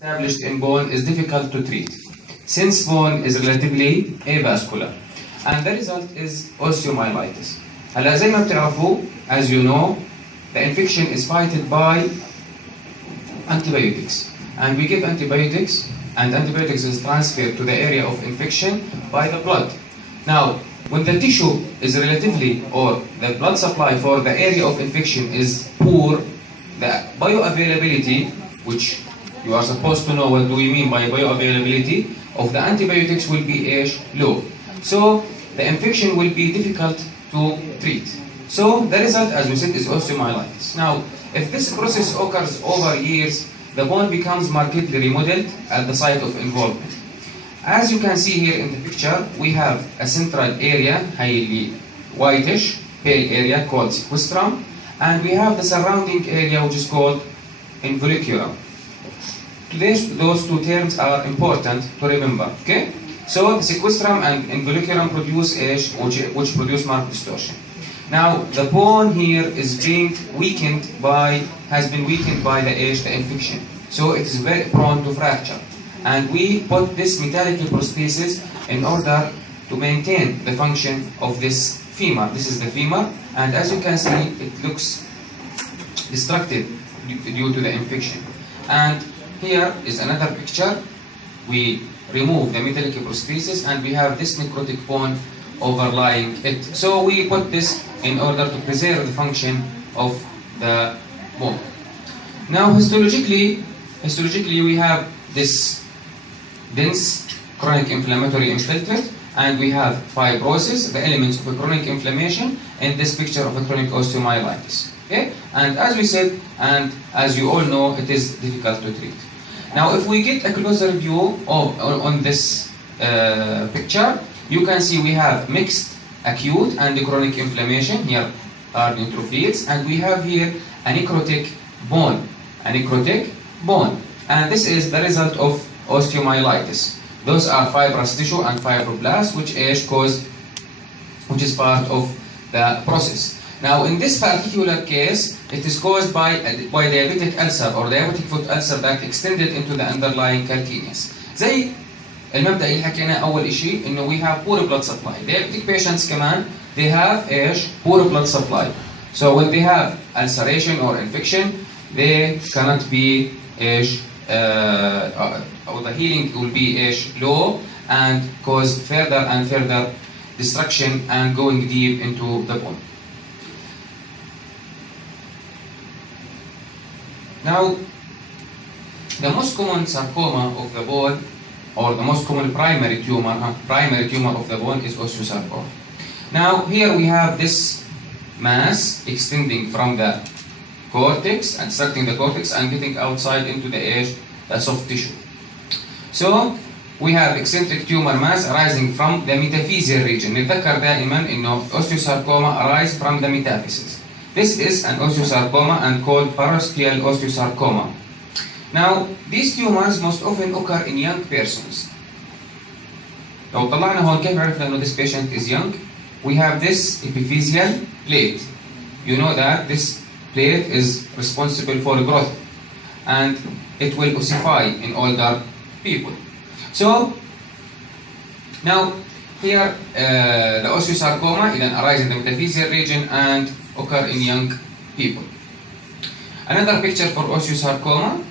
established in bone is difficult to treat, since bone is relatively avascular, and the result is osteomyelitis. هلا زي ما بتعرفوا, as you know, the infection is fighted by antibiotics, and we give antibiotics, and antibiotics is transferred to the area of infection by the blood. Now, when the tissue is relatively, or the blood supply for the area of infection is poor, the bioavailability, which you are supposed to know what do we mean by bioavailability, of the antibiotics will be low. So the infection will be difficult to treat. So the result, as we said, is osteomyelitis. Now, if this process occurs over years, the bone becomes markedly remodeled at the site of involvement. As you can see here in the picture, we have a central area, highly whitish, pale area called sequestrum, and we have the surrounding area which is called involucrum. Those two terms are important to remember, okay? So the sequestrum and involucrum produce which produce marked distortion. Now the bone here is being weakened by, has been weakened by the infection. So it is very prone to fracture. And we put this metallic prosthesis in order to maintain the function of this femur. This is the femur, and as you can see, it looks destructive due to the infection. And here is another picture. We remove the metallic prosthesis and we have this necrotic bone overlying it. So we put this in order to preserve the function of the bone. Now histologically we have this dense chronic inflammatory infiltrate, and we have fibrosis, the elements of a chronic inflammation, in this picture of a chronic osteomyelitis. Okay? And as we said, and as you all know, it is difficult to treat. Now, if we get a closer view on this picture, you can see we have mixed acute and chronic inflammation. Here are neutrophils, and we have here a necrotic bone. And this is the result of osteomyelitis. Those are fibrous tissue and fibroblasts, which is part of the process. Now, in this particular case, it is caused by diabetic ulcer or diabetic foot ulcer that extended into the underlying calcaneus. زي المبدأ اللي حكيناه أول شيء إنه we have poor blood supply. Diabetic patients كمان they have poor blood supply. So when they have ulceration or infection, they cannot be or the healing will be low and cause further and further destruction and going deep into the bone. Now, the most common sarcoma of the bone, or the most common primary tumor of the bone, is osteosarcoma. Now, here we have this mass extending from the cortex and obstructing the cortex and getting outside into the soft tissue. So we have eccentric tumor mass arising from the metaphyseal region. نتذكر دائما إنه osteosarcoma arise from the metaphysis. This is an osteosarcoma and called parosteal osteosarcoma. Now, these tumors most often occur in young persons. لو طلعنا هون كيف عرفنا إنه this patient is young? We have this epiphyseal plate. You know that this plate is responsible for growth, and it will ossify in older people. So now here the osteosarcoma then arise in the metaphyseal region and occur in young people. Another picture for osteosarcoma.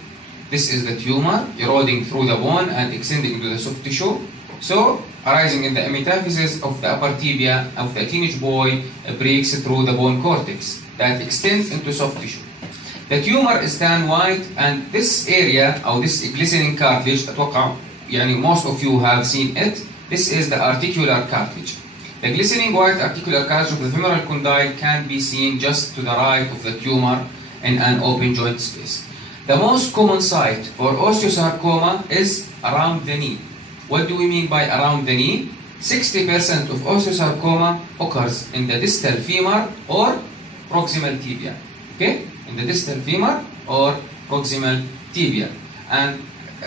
This is the tumor eroding through the bone and extending into the soft tissue. So arising in the metaphysis of the upper tibia of the teenage boy, breaks through the bone cortex that extends into soft tissue. The tumor is tan white, and this area, or this glistening cartilage, أتوقع يعني most of you have seen it. This is the articular cartilage. The glistening white articular cartilage of the femoral condyle can be seen just to the right of the tumor in an open joint space. The most common site for osteosarcoma is around the knee. What do we mean by around the knee? 60% of osteosarcoma occurs in the distal femur or proximal tibia. Okay? In the distal femur or proximal tibia. And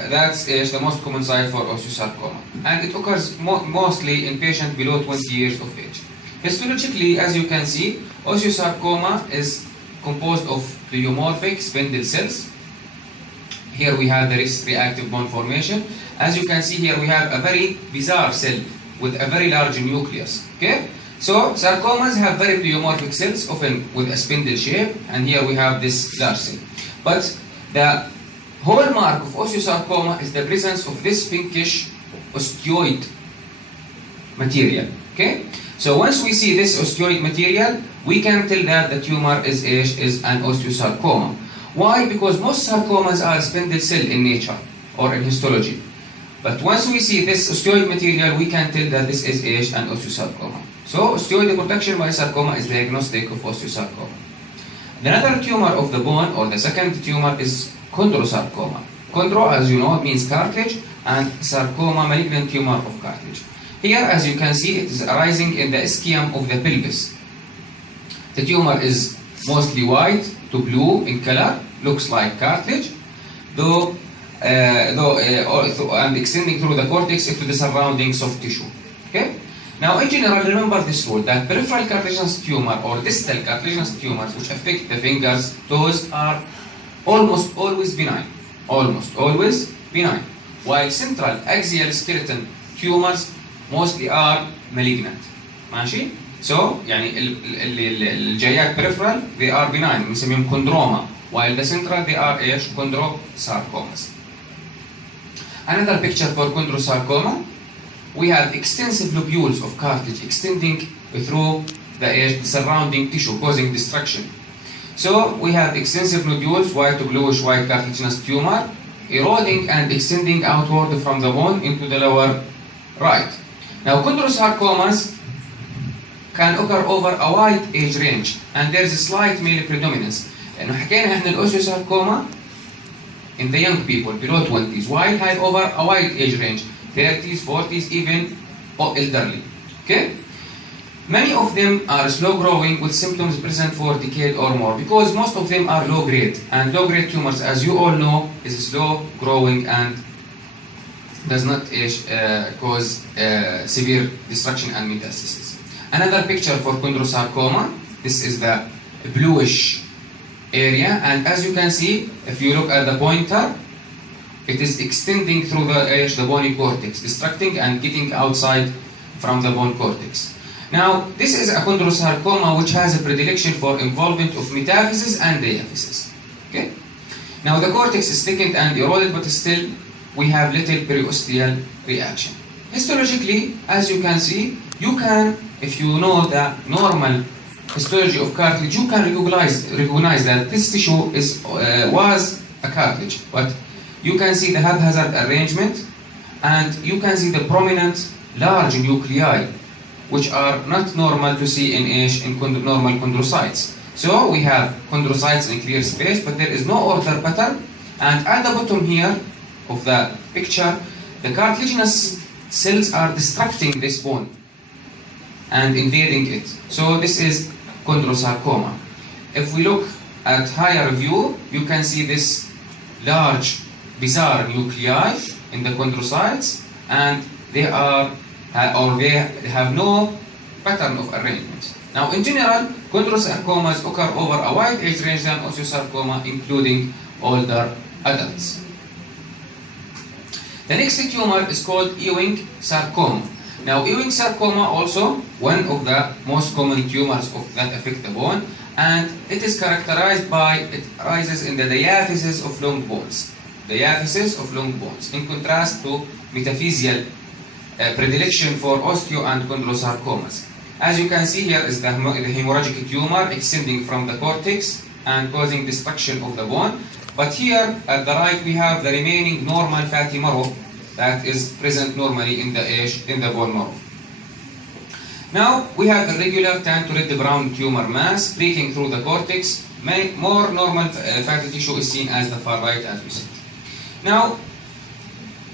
that's the most common site for osteosarcoma. And it occurs mostly in patients below 20 years of age. Histologically, as you can see, osteosarcoma is composed of pleomorphic spindle cells Here we have the reactive bond formation. As you can see here, we have a very bizarre cell with a very large nucleus. Okay? So sarcomas have very pleomorphic cells, often with a spindle shape, and here we have this large cell. But the hallmark of osteosarcoma is the presence of this pinkish osteoid material. Okay? So once we see this osteoid material, we can tell that the tumor is an osteosarcoma. Why? Because most sarcomas are spindle cell in nature or in histology. But once we see this osteoid material, we can tell that this is an osteosarcoma. So osteoid production by sarcoma is diagnostic of osteosarcoma. Another tumor of the bone, or the second tumor, is chondrosarcoma. Chondro, as you know, means cartilage, and sarcoma, malignant tumor of cartilage. Here, as you can see, it is arising in the ischium of the pelvis. The tumor is mostly white to blue in color, looks like cartilage, and extending through the cortex into the surrounding soft tissue. Okay? Now, in general, remember this rule that peripheral cartilaginous tumor or distal cartilaginous tumors which affect the fingers, toes, are almost always benign. Almost always benign. While central axial skeleton tumors mostly are malignant. ماشي؟ So, يعني الجايات peripheral, they are benign, بنسميهم chondroma. While the central, they are chondrosarcomas. Another picture for chondrosarcoma, we have extensive lobules of cartilage extending through the surrounding tissue, causing destruction. So we have extensive nodules, white to bluish white cartilaginous tumor, eroding and extending outward from the bone into the lower right. Now chondrosarcomas can occur over a wide age range, and there is a slight male predominance. لأنه حكينا إحنا الأوستيوساركوما in the young people below 20s, while have over a wide age range, 30s, 40s, even elderly. Okay? Many of them are slow growing with symptoms present for a decade or more, because most of them are low grade, and low grade tumors, as you all know, is slow growing and does not cause severe destruction and metastasis. Another picture for chondrosarcoma, this is the bluish area, and as you can see, if you look at the pointer, it is extending through the bony cortex, destructing and getting outside from the bone cortex. Now, this is a chondrosarcoma which has a predilection for involvement of metaphysis and diaphysis. Okay? Now, the cortex is thickened and eroded, but still we have little periosteal reaction. Histologically, as you can see, you can, if you know the normal histology of cartilage, you can recognize that this tissue was a cartilage, but you can see the haphazard arrangement, and you can see the prominent large nuclei, which are not normal to see in normal chondrocytes. So we have chondrocytes in clear space, but there is no order pattern, and at the bottom here of the picture, the cartilaginous cells are destructing this bone and invading it. So this is chondrosarcoma. If we look at higher view, you can see this large, bizarre nuclei in the chondrocytes, and they have no pattern of arrangement. Now, in general, chondrosarcomas occur over a wide age range than osteosarcoma, including older adults. The next tumor is called Ewing sarcoma. Now, Ewing sarcoma also one of the most common tumors that affect the bone, and it is characterized by, it arises in the diaphysis of long bones. Diaphysis of long bones, in contrast to metaphyseal predilection for osteo and chondrosarcomas. As you can see, here is the hemorrhagic tumor extending from the cortex and causing destruction of the bone. But here at the right, we have the remaining normal fatty marrow that is present normally in the bone marrow. Now we have a regular tan to red brown tumor mass breaking through the cortex. More normal fatty tissue is seen as the far right, as we said. Now,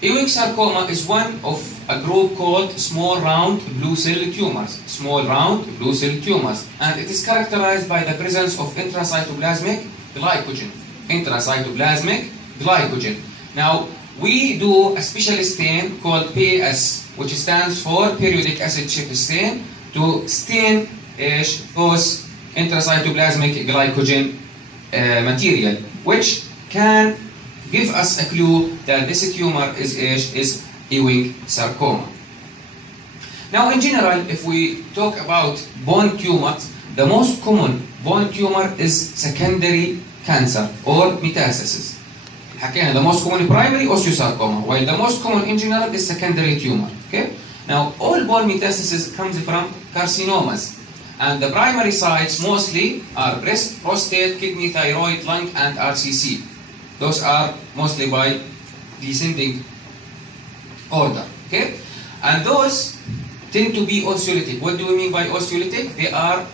Ewing sarcoma is one of a group called small round blue cell tumors. Small round blue cell tumors, and it is characterized by the presence of intracytoplasmic glycogen. Intracytoplasmic glycogen. Now, we do a special stain called PS, which stands for periodic acid chip stain, to stain those intracytoplasmic glycogen material, which can give us a clue that this tumor is Ewing sarcoma. Now in general, if we talk about bone tumors, the most common bone tumor is secondary cancer or metastasis. حكينا the most common primary osteosarcoma, while the most common in general is secondary tumor. Okay? Now all bone metastasis comes from carcinomas, and the primary sites mostly are breast, prostate, kidney, thyroid, lung, and RCC. Those are mostly by descending order. Okay? And those tend to be osteolytic. What do we mean by osteolytic?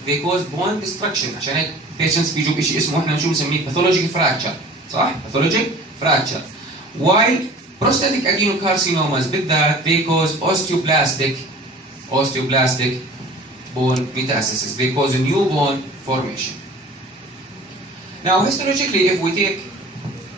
They cause bone destruction. عشان هيك patients بيجوا بشيء اسمه احنا شو بنسميه pathologic fracture. صح؟ pathologic fracture. While prostatic adenocarcinomas بالذات they cause osteoblastic bone metastasis. They cause a new bone formation. Now histologically, if we take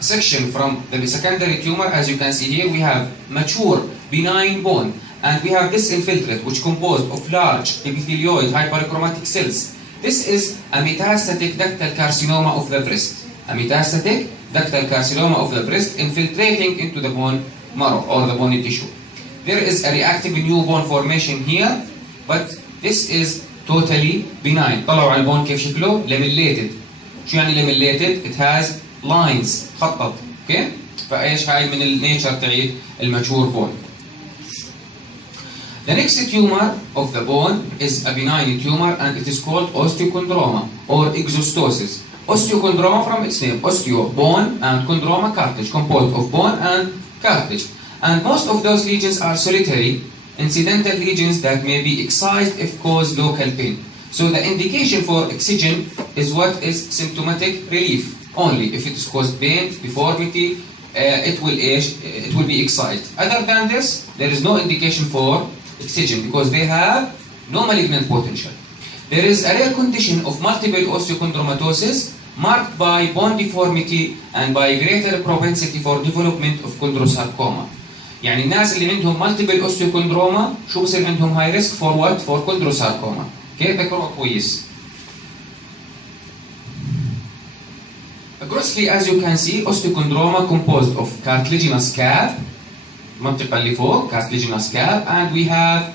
section from the secondary tumor, as you can see here, we have mature benign bone, and we have this infiltrate which composed of large epithelioid hyperchromatic cells. This is a metastatic ductal carcinoma of the breast. A metastatic ductal carcinoma of the breast infiltrating into the bone marrow or the bony tissue. There is a reactive new bone formation here, but this is totally benign. طلعوا على البون كيف شكله؟ lamellated. شو يعني lamellated? It has lines خطط. Okay? فايش هاي من النيتشر تاعي الماتشور بون. The next tumor of the bone is a benign tumor, and it is called osteochondroma or exostosis. Osteochondroma from its name, osteo, bone, and chondroma, cartilage, composed of bone and cartilage. And most of those lesions are solitary, incidental lesions that may be excised if cause local pain. So the indication for excision is what is symptomatic relief only. If it is caused pain, deformity, it will be excised. Other than this, there is no indication for excision because they have no malignant potential. There is a rare condition of multiple osteochondromatosis marked by bone deformity and by greater propensity for development of chondrosarcoma. يعني الناس اللي عندهم multiple osteochondroma شو بصير عندهم high risk for what? For chondrosarcoma. كيف ذكروها كويس. Grossly, as you can see, osteochondroma composed of cartilaginous cap, المنطقة اللي فوق, cartilaginous cap, and we have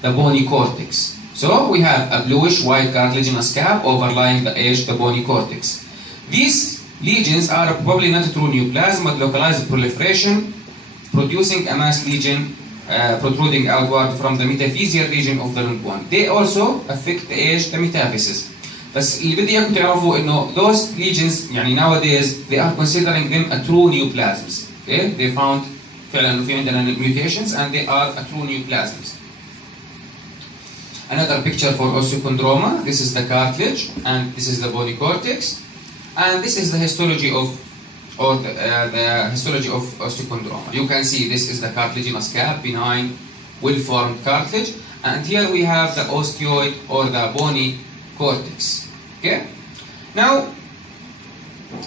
the bony cortex. So we have a bluish white cartilaginous cap overlying the edge, the bony cortex. These lesions are probably not true neoplasm but localized proliferation, producing a mass lesion protruding outward from the metaphyseal region of the long bone. They also affect the edge, the metaphysis. بس اللي بدي اياكم تعرفوا انه those lesions يعني nowadays they are considering them a true neoplasms. Okay? They found فعلا انه في عندنا mutations and they are a true neoplasms. Another picture for osteochondroma. This is the cartilage and this is the bony cortex, and this is the histology of the histology of osteochondroma. You can see this is the cartilaginous cap, benign, well-formed cartilage, and here we have the osteoid or the bony cortex. Okay? Now,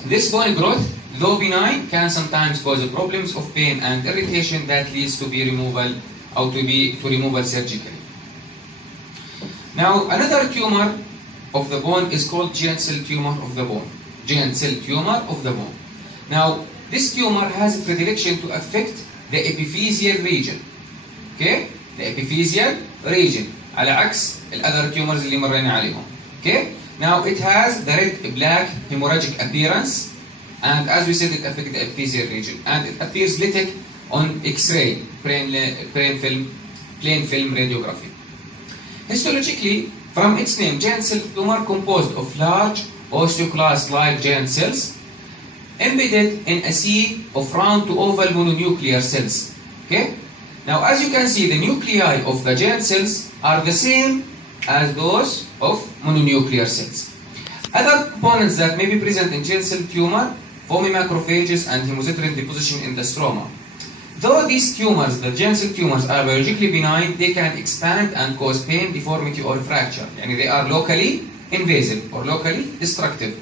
this bony growth, though benign, can sometimes cause problems of pain and irritation that leads to removal surgically. Now, another tumor of the bone is called giant cell tumor of the bone. Giant cell tumor of the bone. Now, this tumor has a predilection to affect the epiphyseal region. Okay? The epiphyseal region. على عكس other tumors اللي مرينا عليهم. Okay? Now, it has the red-black hemorrhagic appearance, and as we said, it affects the epiphyseal region, and it appears lytic on X-ray, plain film radiography. Histologically, from its name, giant cell tumor composed of large osteoclast-like giant cells embedded in a sea of round to oval mononuclear cells. Okay? Now, as you can see, the nuclei of the giant cells are the same as those of mononuclear cells. Other components that may be present in giant cell tumor, foamy macrophages and hemocytrin deposition in the stroma. Though these tumors, the giant cell tumors, are biologically benign, they can expand and cause pain, deformity, or fracture. Yani they are locally invasive or locally destructive.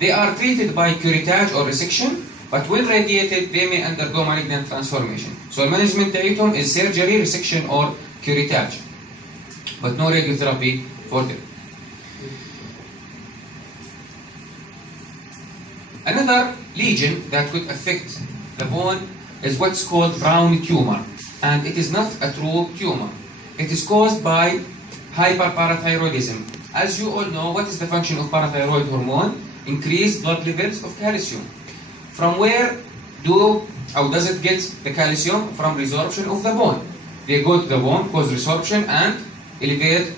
They are treated by curettage or resection, but when radiated, they may undergo malignant transformation. So the management تاعتهم is surgery, resection, or curettage, but no radiotherapy for them. Another lesion that could affect the bone is what's called brown tumor, and it is not a true tumor. It is caused by hyperparathyroidism. As you all know, what is the function of parathyroid hormone? Increase blood levels of calcium. From where does it get the calcium? From resorption of the bone. They go to the bone, cause resorption, and elevate,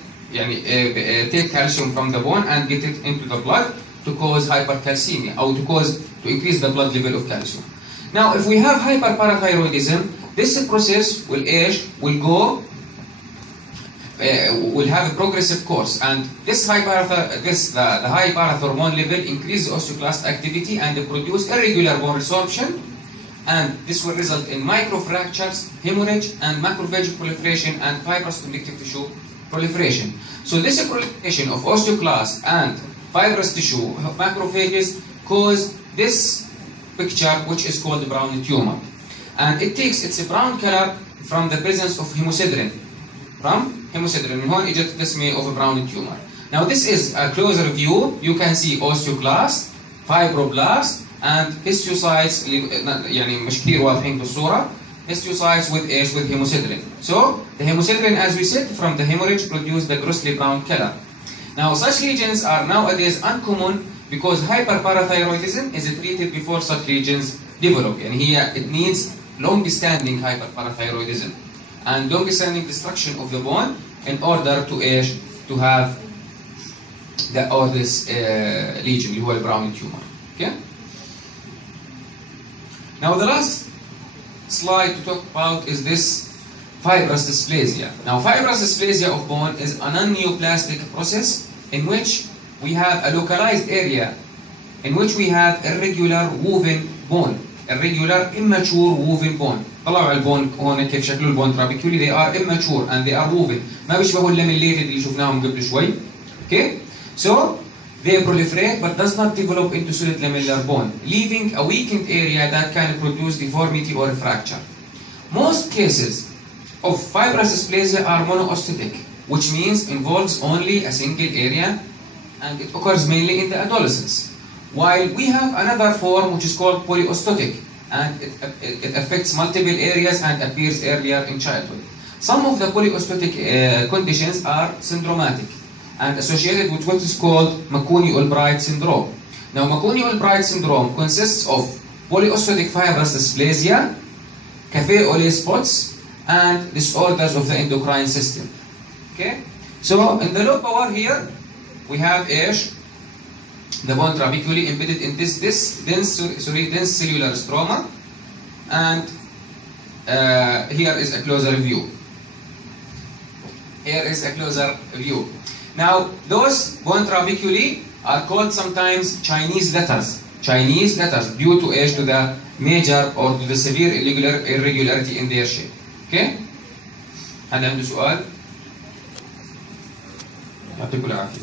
take calcium from the bone and get it into the blood to cause hypercalcemia, or to increase the blood level of calcium. Now, if we have hyperparathyroidism, this process will have a progressive course, and the high parathormone level increases osteoclast activity and produce irregular bone resorption, and this will result in microfractures, hemorrhage, and macrophage proliferation and fibrous connective tissue proliferation. So this proliferation of osteoclast and fibrous tissue macrophages cause this picture, which is called brown tumor, and it takes its brown color from the presence of hemosiderin. من هون اجت التسمية of brown tumor. Now this is a closer view. You can see osteoclast, fibroblast, and histiocytes يعني مش كثير واضحين بالصورة. Histiocytes with hemosiderin. So the hemosiderin, as we said, from the hemorrhage produce the grossly brown color. Now such lesions are nowadays uncommon because hyperparathyroidism is treated before such lesions develop. And here it needs long-standing hyperparathyroidism and long-standing destruction of the bone in order to have this lesion, اللي هو brown tumor. Okay. Now the last slide to talk about is this fibrous dysplasia. Now fibrous dysplasia of bone is a non-neoplastic process in which we have a localized area in which we have irregular woven bone, irregular immature woven bone. طلعوا على البون هون كيف شكل البون trabeculae. They are immature and they are woven. ما بيشبهوا اللاميليتد اللي شفناهم قبل شوي. Okay? So they proliferate but does not develop into solid lamellar bone, leaving a weakened area that can produce deformity or fracture. Most cases of fibrous dysplasia are monoosteotic, which means involves only a single area, and it occurs mainly in the adolescence. While we have another form which is called polyostotic, and it affects multiple areas and appears earlier in childhood. Some of the polyostotic conditions are syndromatic and associated with what is called Makuni-Albright syndrome. Now, Makuni-Albright syndrome consists of polyostotic fibrous dysplasia, café-au-lait spots, and disorders of the endocrine system. Okay? So, in the low power here, we have the bone trabeculae embedded in this dense cellular stroma, and here is a closer view. Here is a closer view. Now, those bone trabeculae are called sometimes Chinese letters. Chinese letters due to to the major or to the severe irregularity in their shape. Okay? هل عنده سؤال؟ يعطيكم العافية.